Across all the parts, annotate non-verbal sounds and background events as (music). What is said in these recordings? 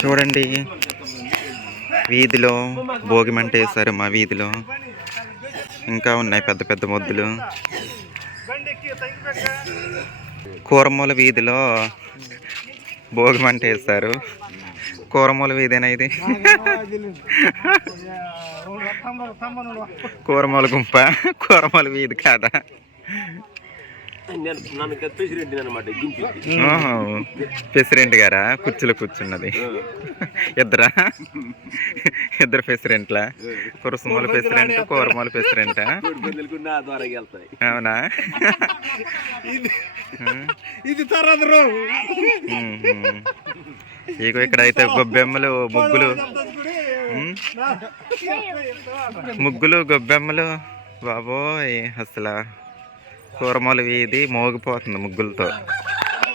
చూడండి. వీధిలో భోగి మంట వేశారు మా వీధిలో. ఇంకా ఉన్నాయి పెద్ద పెద్ద మొద్దులు. కూరమూల వీధిలో భోగి మంట వేశారు. కూరమూల వీధేనా ఇది? కూరమూల గుంప. కూరమూల వీధి కాదా? నన్ను ప్రెసిడెంట్ అనమాట గారా? కుర్చీలో కూర్చున్నది. ఇద్దరా? ఇద్దరు ప్రెసిడెంట్లా? కురసమూల ప్రెసిడెంట్ కూరమూల ప్రెసిడెంట్? అవునా? ఇది తర్వాత. ఇగో ఇక్కడ అయితే గొబ్బెమ్మలు ముగ్గులు. ముగ్గులు గొబ్బెమ్మలు. బాబోయ్ అసలు. కూరమూల వీధి మోగిపోతుంది ముగ్గులతో.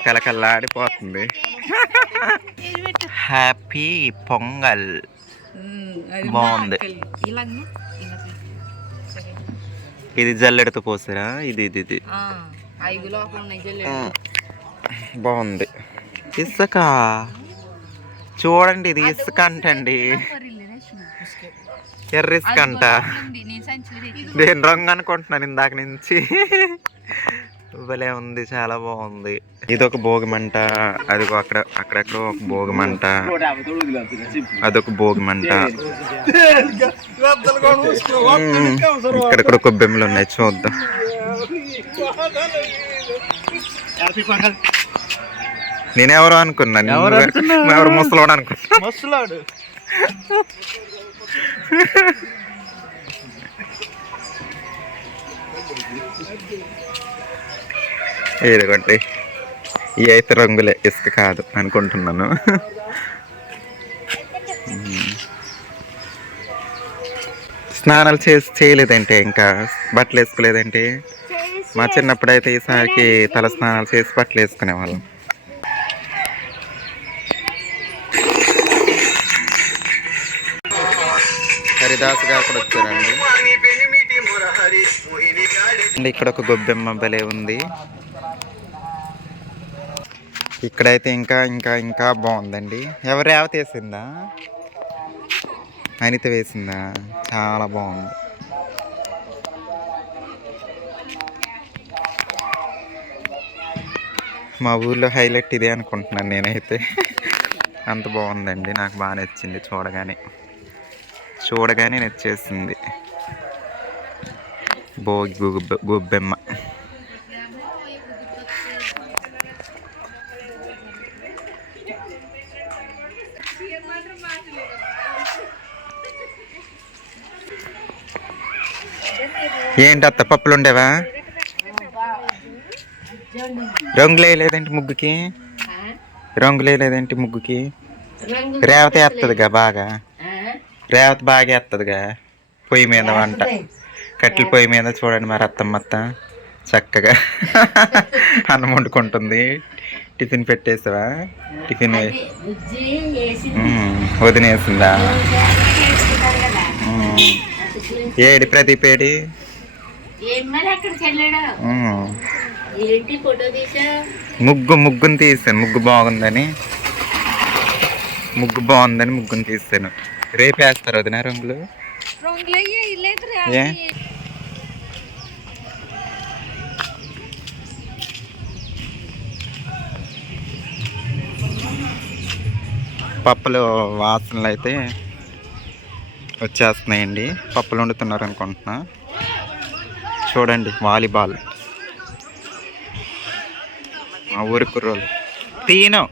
కలకల్లాడిపోతుంది హ్యాపీ పొంగల్. బాగుంది. ఇది జల్లెడతో పోసారా ఇది ఇది ఇది. బాగుంది. ఇసుక. చూడండి ఇది ఇసుక అంటండి ఎర్ర ఇసుక అంట. నేను రంగు అనుకుంటున్నాను ఇందాక నుంచి. భలే ఉంది చాలా బాగుంది. ఇది ఒక భోగి మంట అది అక్కడ అక్కడెక్కడ ఒక భోగి మంట నూట యాభై తొమ్మిది వెళ్తుంది సింపుల్ అదొక భోగి మంట మ్మ్. ఇక్కడెక్కడ కొబ్బెమ్మలు ఉన్నాయి చూద్దాం. నేనెవరో అనుకున్నాను ఎవరు? నువ్వు ఎవరు ముసలోడు అనుకున్నా. మస్తులాడు ఏదోకండి ఈ అయితే రంగులే ఇసుక కాదు అనుకుంటున్నాను. స్నానాలు చేసి చేయలేదంటే ఇంకా బట్టలు వేసుకోలేదంటే? మా చిన్నప్పుడు అయితే ఈసారికి తల స్నానాలు చేసి బట్టలు వేసుకునే వాళ్ళం. హరిదాస్ గారు కూడా వచ్చారండి. ఇక్కడ ఒక గొబ్బెమ్మ భలే ఉంది. ఇక్కడైతే ఇంకా ఇంకా ఇంకా బాగుందండి. ఎవరు రేవత వేసిందా అనిత వేసిందా? చాలా బాగుంది. మా ఊర్లో హైలైట్ ఇదే అనుకుంటున్నాను నేనైతే. అంత బాగుందండి. నాకు బాగా నచ్చింది చూడగానే. చూడగానే నచ్చేసింది. భోగి గుబ్బ గుబ్బెమ్మ. ఏంటి అత్త పప్పులు ఉండేవా? రంగులు వేయలేదేంటి ముగ్గుకి? రంగులు వేయలేదేంటి ముగ్గుకి? రేవతి వేస్తుందిగా బాగా? రేవతి బాగా వేస్తుందిగా పొయ్యి మీద వంట. కట్టెల పొయ్యి మీద చూడండి మరి అత్తమ్మ అత్త. చక్కగా (laughs) అన్నం వండుకుంటుంది. టిఫిన్ పెట్టేసావా? టిఫిన్ వదిలేసిందా వదినేసిందా? ఏడి ప్రదీప్ ఏడి? ముగ్గు ముగ్గుని తీసాను. ముగ్గు బాగుందని. ముగ్గు బాగుందని ముగ్గుని తీసాను. రేపు వేస్తారు వదిన రంగులు? ఏ? పప్పులు వాసనలు అయితే వచ్చేస్తున్నాయండి. పప్పులు వండుతున్నారు అనుకుంటున్నా. చూడండి వాలీబాల్. మా ఊరి కుర్రోళ్ళు. తీను.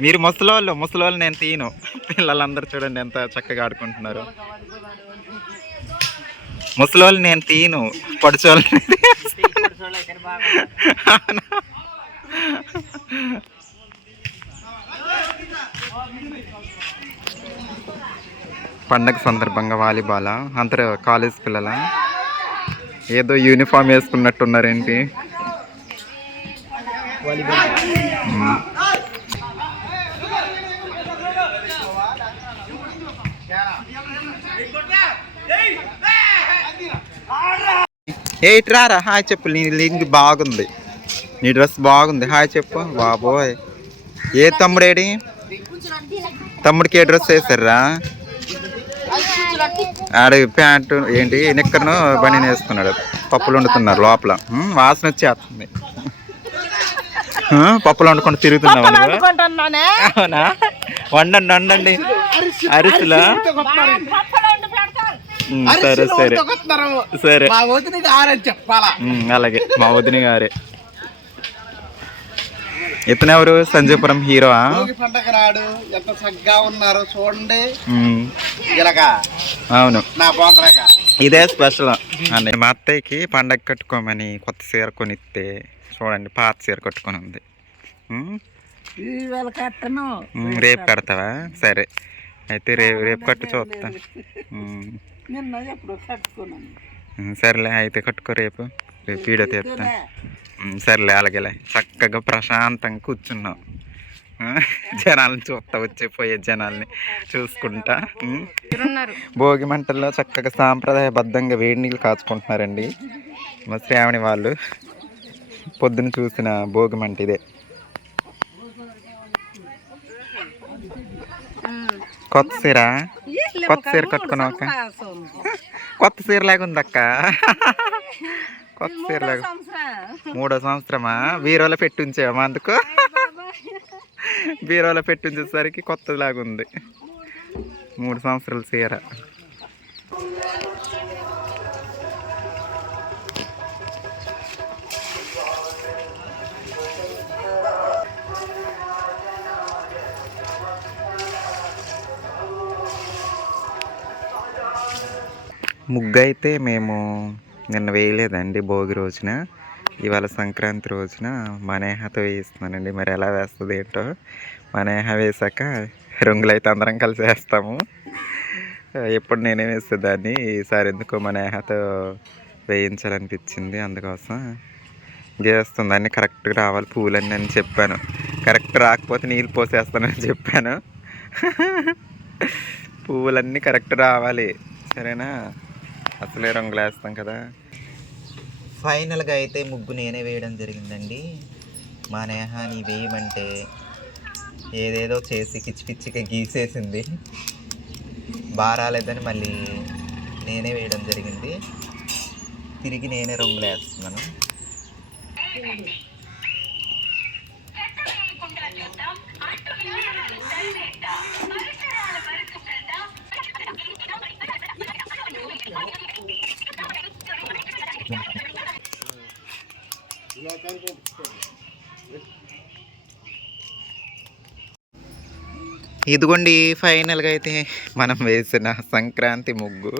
మీరు ముసలోళ్ళు ముసలోళ్ళు నేను తీను. పిల్లలందరూ చూడండి ఎంత చక్కగా ఆడుకుంటున్నారు. ముసలోళ్ళు నేను తీను. పడుచోళ్ళు పండగ సందర్భంగా వాలీబాల్? అందరు కాలేజ్ పిల్లల? ఏదో యూనిఫామ్ వేసుకున్నట్టున్నారేంటి? మ్మ్. ఏ రారా? హాయ్ చెప్పు నీ లింక్ బాగుంది. నీ డ్రెస్ బాగుంది. హాయ్ చెప్పు బాబోయ్. ఏ తమ్ముడేడి? తమ్ముడికి ఏ డ్రెస్ వేసారా ఆడ ప్యాంటు ఏంటి నిక్కర్ను బండి వేసుకున్నాడు. పప్పులు వండుతున్నారు లోపల. వాసన వచ్చేస్తుంది. పప్పులు వండుకొని తిరుగుతున్నావా? అవునా? వండండి వండండి. అరిసెలా? సరే సరే. సరే. అలాగే. మా వదిన గారే. ఇతను ఎవరు సంజయపురం భోగి పండగ రాడు ఎంత చక్కగా ఉన్నారు చూడండి. ఇలాగా అవును. నా ఇదే స్పెషల్. అండి మా అత్తయ్యకి పండగ కట్టుకోమని కొత్త చీర కొనిస్తే చూడండి పాత చీర కట్టుకొని ఉంది. రేపు కడతావా? సరే. అయితే రేపు రేపు కట్టు చూస్తా. సరేలే అయితే కట్టుకో రేపు. వీడియో తీస్తా ఉమ్, సరేలే అలాగేలే. చక్కగా ప్రశాంతంగా కూర్చున్నాం. జనాలను చూస్తా వచ్చే పోయే జనాల్ని చూసుకుంటా. భోగి మంటల్లో చక్కగా సాంప్రదాయబద్ధంగా వేడి నీళ్ళు కాచుకుంటున్నారండి మా శ్రావణి వాళ్ళు. పొద్దున చూసిన భోగి మంట ఇదే. కొత్త చీర? కొత్త చీర కట్టుకున్నాక కొత్త చీర లాగా ఉంది అక్క కొత్త మూడో సంవత్సరమా? బీరోలో పెట్టి ఉంచామా అందుకు బీరోలో పెట్టి ఉంచేసరికి కొత్తలాగా ఉంది. మూడు సంవత్సరాల చీర ముగ్గు అయితే మేము నిన్న వేయలేదండి భోగి రోజున. ఇవాళ సంక్రాంతి రోజున మా వేయిస్తున్నానండి. మరి ఎలా వేస్తుంది ఏంటో మనేహ వేసాక రంగులు అయితే అందరం కలిసి వేస్తాము. ఎప్పుడు నేనే వేసేదాన్ని. ఈసారి ఎందుకో మా వేయించాలనిపించింది. అందుకోసం చేస్తుంది అన్నీ కరెక్ట్గా రావాలి పూలన్నీ అని చెప్పాను. కరెక్ట్ రాకపోతే నీళ్ళు పోసేస్తానని చెప్పాను. (laughs) పువ్వులన్నీ కరెక్ట్ రావాలి. సరేనా? అసలే రంగులు వేస్తాం కదా. ఫైనల్గా అయితే ముగ్గు నేనే వేయడం జరిగిందండి. మా నేహాని వేయమంటే ఏదేదో చేసి పిచ్చి పిచ్చిగా గీసేసింది. బాగా రాలేదని మళ్ళీ నేనే వేయడం జరిగింది. తిరిగి నేనే రంగులు వేస్తున్నాను ఇదిగోండి ఫైనల్గా అయితే మనం వేసిన సంక్రాంతి ముగ్గు.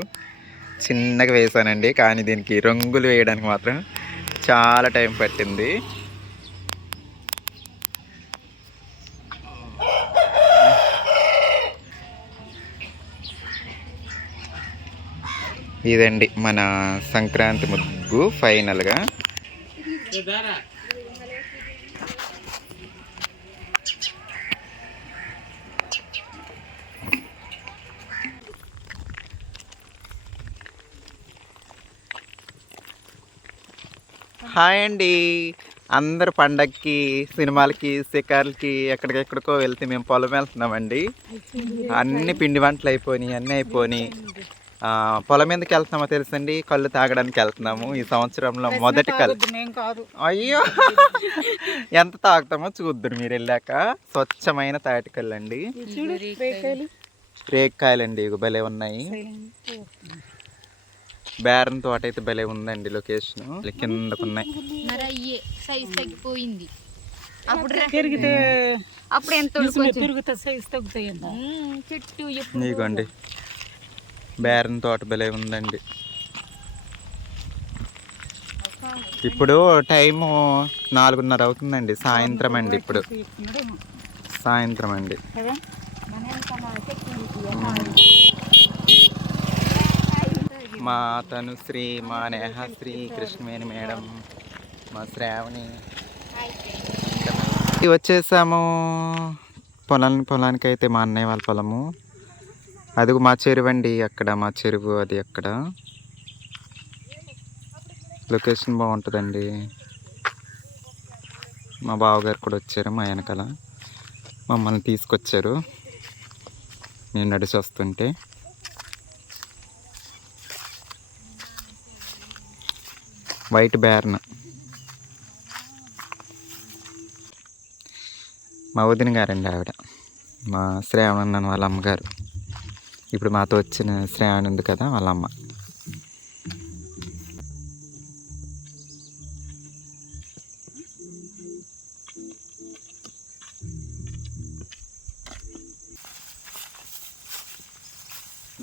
చిన్నగా వేసానండి కానీ దీనికి రంగులు వేయడానికి మాత్రం చాలా టైం పట్టింది. ఇదండి మన సంక్రాంతి ముగ్గు ఫైనల్గా. హాయ్ అండి. అందరు పండక్కి సినిమాలకి షికార్లకి ఎక్కడికెక్కడికో వెళ్తే మేము పొలం వెళ్తున్నామండి. అన్ని పిండి వంటలు అయిపోయినాయి అన్నీ అయిపోయినాయి. ఆ, పొలం ఎందుకు వెళ్తున్నామో తెలుసండి? కళ్ళు తాగడానికి వెళ్తున్నాము ఈ సంవత్సరంలో మొదటి కళ్ళు. అయ్యో! ఎంత తాగుతామో చూద్దరు మీరు వెళ్ళాక. స్వచ్ఛమైన తాటికల్లు అండి రేక్కాయలండి ఇవి భలే ఉన్నాయి. బేరం తోట అయితే భలే ఉందండి లొకేషన్. కిందకు ఉన్నాయి మరి అయ్యే సైజ్ తగ్గిపోయింది. అప్పుడు పెరిగితే అప్పుడు ఎంత పెరుగుతా సైజ్ తగ్గుతాయి చెట్టు ఎప్పుడు నీకోండి బేరం తోట భలే ఉందండి. ఇప్పుడు టైము నాలుగున్నర అవుతుందండి సాయంత్రం అండి ఇప్పుడు. సాయంత్రం అండి. మా తనుశ్రీ మా నేహశ్రీ కృష్ణవేణి మేడం మా శ్రావణి. వచ్చేసాము పొలాన్ని పొలానికి అయితే మా అన్నయ్య వాళ్ళ పొలము. అది మా చెరువు అండి అక్కడ మా చెరువు అది అక్కడ. లొకేషన్ బాగుంటుందండి. మా బావగారు కూడా వచ్చారు మా వెనకాల. మమ్మల్ని తీసుకొచ్చారు. నేను నడిచి వస్తుంటే. White baron. మా వదిన గారండి ఆవిడ. మా శ్రావణ వాళ్ళ అమ్మగారు. ఇప్పుడు మాతో వచ్చిన శ్రావణ ఉంది కదా వాళ్ళ అమ్మ.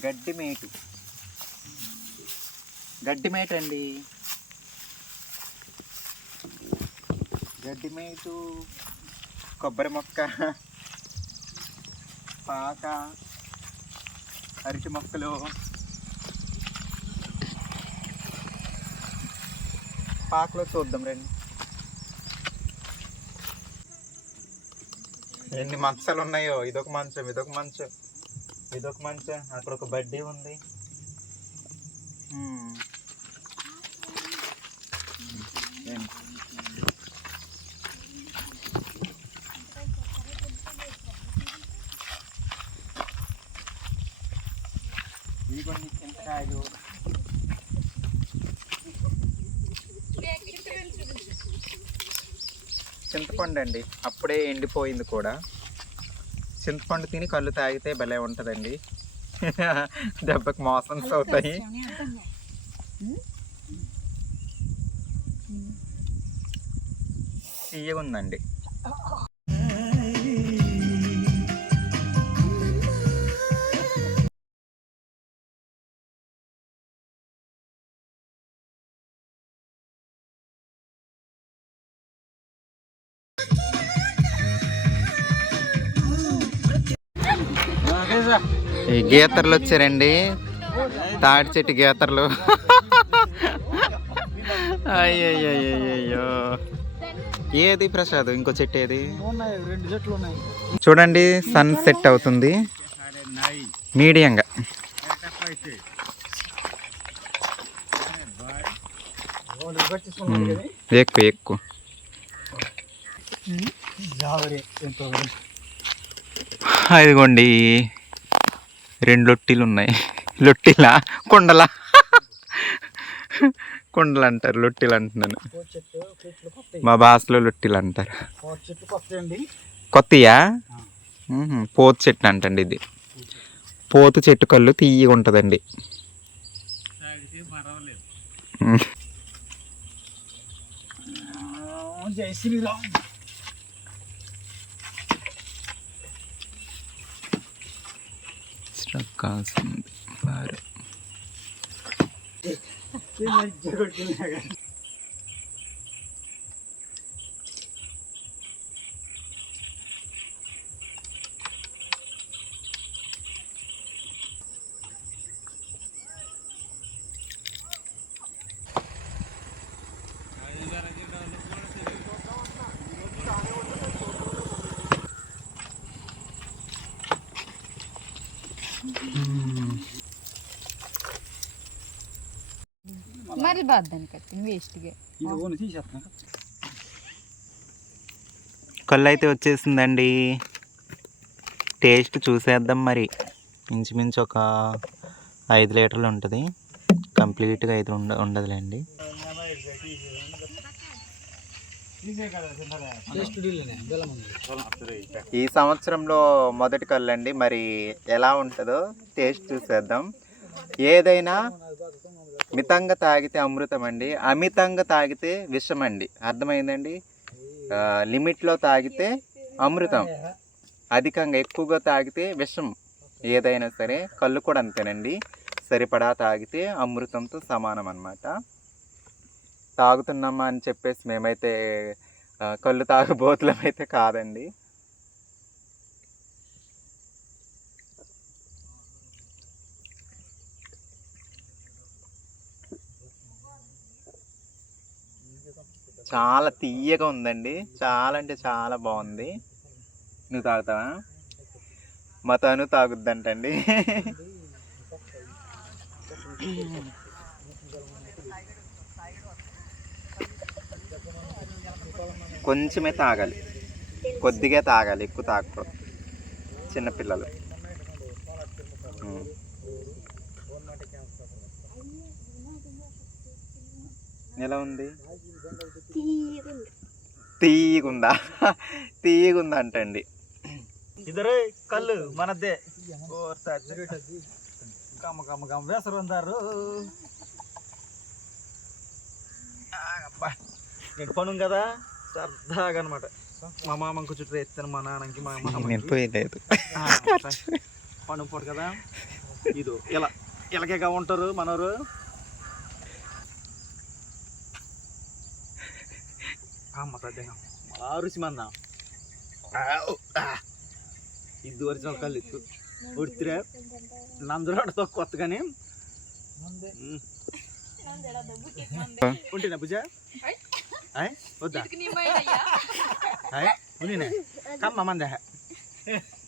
గడ్డి మేటు. గడ్డి మేట అండి గడ్డి మేటు కొబ్బరి మొక్క పాక అరటి మొక్కలు పాకలో చూద్దాం రండి. ఎన్ని మంచాలు ఉన్నాయో? ఇదొక మంచం ఇదొక మంచం ఇదొక మంచం అక్కడ ఒక బడ్డీ ఉంది హ్మ్. ఏంటి? ఇదిగోండి చింతకాయలు చింతపండు అండి అప్పుడే ఎండిపోయింది కూడా. చింతపండు తిని కళ్ళు తాగితే భలే ఉంటుందండి. (laughs) దెబ్బకి మోషన్స్ అవుతాయి. తీయగా ఉందండి గీతర్లు వచ్చారండి. తాడి చెట్టు గీతర్లు. అయ్యయ్యో ఏది ప్రసాద్? ఇంకో చెట్టు ఏది? చూడండి సన్ సెట్ అవుతుంది. మీడియంగా. ఎక్కువ ఎక్కువ. ఇదిగోండి. రెండు లొట్టీలు ఉన్నాయి. లొట్టిలా? కొండలా? కొండలు అంటారు లొట్టిలు అంటున్నాను. మా భాషలో లొట్టిలు అంటారు. కొత్తయా? పోతు చెట్టు అంటండి ఇది. పోతు చెట్టు కళ్ళు తీయగా ఉంటుందండి. జై శ్రీరామ్. ಎಕ್ಸ್ಟ್ರಾ ಕಾಸು ಬಾರೆ కట్టింది వేస్ట్గా. కళ్ళు అయితే వచ్చేసిందండి. టేస్ట్ చూసేద్దాం మరి. ఇంచుమించు ఒక ఐదు లీటర్లు ఉంటుంది. కంప్లీట్గా అయితే ఉండ ఉండదులేండి. ఈ సంవత్సరంలో మొదటి కళ్ళు అండి మరి ఎలా ఉంటుందో టేస్ట్ చూసేద్దాం. ఏదైనా మితంగా తాగితే అమృతం అండి. అమితంగా తాగితే విషం అండి. అర్థమైందండి? లిమిట్లో తాగితే అమృతం. అధికంగా ఎక్కువగా తాగితే విషం ఏదైనా సరే కళ్ళు కూడా అంతేనండి. సరిపడా తాగితే అమృతంతో సమానం అన్నమాట. తాగుతున్నామా అని చెప్పేసి మేమైతే కళ్ళు తాగుబోతులం అయితే కాదండి. చాలా తీయగా ఉందండి. చాలా అంటే చాలా బాగుంది. నువ్వు తాగుతావా? మా తను తాగుద్దంటండి. కొంచెమే తాగాలి. కొద్దిగా తాగాలి. ఎక్కువ తాగకూడదు. చిన్నపిల్లలు ఎలా ఉంది? తీయగుందా. తీయగుందా? అంటండి. ఇద్దరు కళ్ళు మనదే. కమ్మ కమ్మ కమ్మ వేసరు అంటారు నేను పను కదా? సరదాగా అనమాట మా మామకు చుట్టూ ఎత్తాను మా నాన్నకి మా నేను మామకి పోయలేదు పను పోడు కదా? ఇది ఇలా ఇలాకేగా ఉంటారు మనోరు? ಕಾಮ आता ते मला ರುಚಿ ಮಂದ ಇದು ಒರಿಜಿನಲ್ ಕಲ್ಲಿತ್ತು ಹೊಡ್ತೀರ ನಂದು ಹೊಡ್ತ ಕೊತ್ತಗಾನೆ ಉಂಟಿನ ಪೂಜಾ ಆಯ್ ಹೌದಾ ಆಯ್ ಉಂಟಿನ ಕಮ್ಮ ಮಂದೆ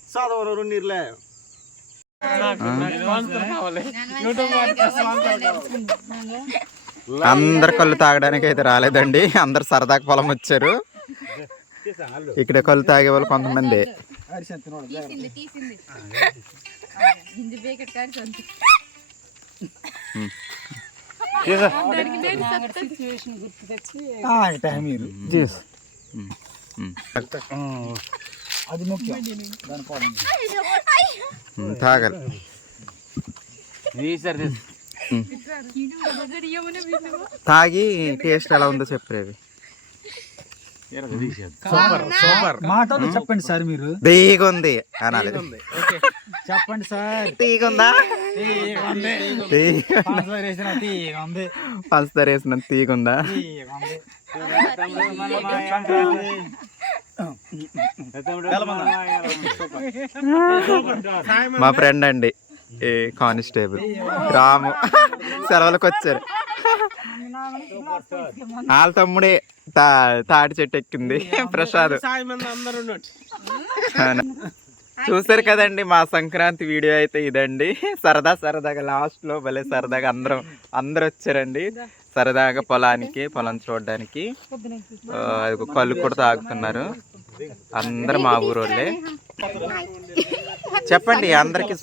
ಸಾದವರು ಉಣ್ಣಿರ್ಲೆ ಯೂಟ್ಯೂಬ್ అందరు కళ్ళు తాగడానికి అయితే రాలేదండి. అందరు సరదాగా పొలం వచ్చారు. ఇక్కడ కళ్ళు తాగే వాళ్ళు కొంతమంది. అది ముఖ్యం. తాగాలి. ఉమ్. తాగి టేస్ట్ ఎలా ఉందో సూపర్ మాటలు చెప్పండి సార్ మీరు. తీగుంది అనాలి. చెప్పండి సార్. తీగుందా పంచదార వేసిన తీగుందా మా ఫ్రెండ్ అండి. A constable. రాము. సెలవులకు వచ్చారు వాళ్ళ తమ్ముడే తా తాటి చెట్టు ఎక్కింది. ప్రసాద్. చూసారు కదండి మా సంక్రాంతి వీడియో అయితే ఇదండి. సరదా సరదాగా లాస్ట్లో భలే సరదాగా అందరం అందరు వచ్చారండి సరదాగా పొలానికి పొలం చూడడానికి. కళ్ళు కూడా తాగుతున్నారు. అందరు మా ఊరోళ్ళే. చెప్పండి అందరికి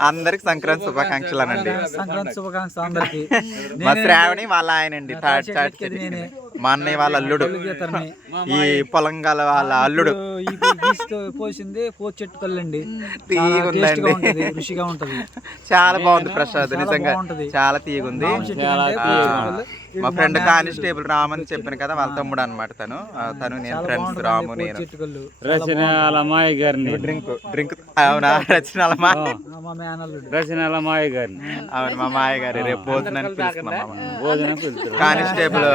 అందరికి సంక్రాంతి శుభాకాంక్షలు. అనండి. సంక్రాంతి శుభాకాంక్షలు అందరికి. మా శ్రావణి వాళ్ళ ఆయన అండి తాటి తాటి చెట్టు ఎక్కింది. మా అన్నయ్య వాళ్ళ అల్లుడు. ఈ పొలం గల వాళ్ళ అల్లుడు. పోసింది పో చెట్టు కళ్ళండి. (laughs) తీగుందండి ఉంటది రుచిగా ఉంటది. చాలా బాగుంది ప్రసాద్ నిజంగా. చాలా తీగుంది మా ఫ్రెండ్ కానిస్టేబుల్ రామ్ అని చెప్పాను కదా వాళ్ళ తమ్ముడు అనమాట తను. తను నేను ఫ్రెండ్స్ రాము నేను మాయ గారిని. డ్రింక్ డ్రింక్ అవునా? రచనల మా ఆ, మా మేనల్లుడు రచనల మాయ గారిని. అవును మా మాయ గారు రేపు భోజనానికి పిలుస్తున్నాం. భోజనం పిలుస్తారు కానిస్టేబుల్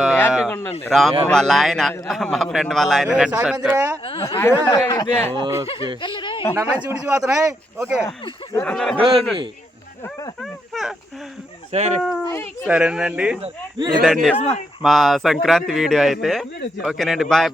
రాము వాళ్ళ ఆయన మా ఫ్రెండ్ వాళ్ళ ఆయన red shirt okay. Okay. Okay. సరే. సరేనండి. ఇదండి మా సంక్రాంతి వీడియో అయితే. ఓకేనండి బాయ్.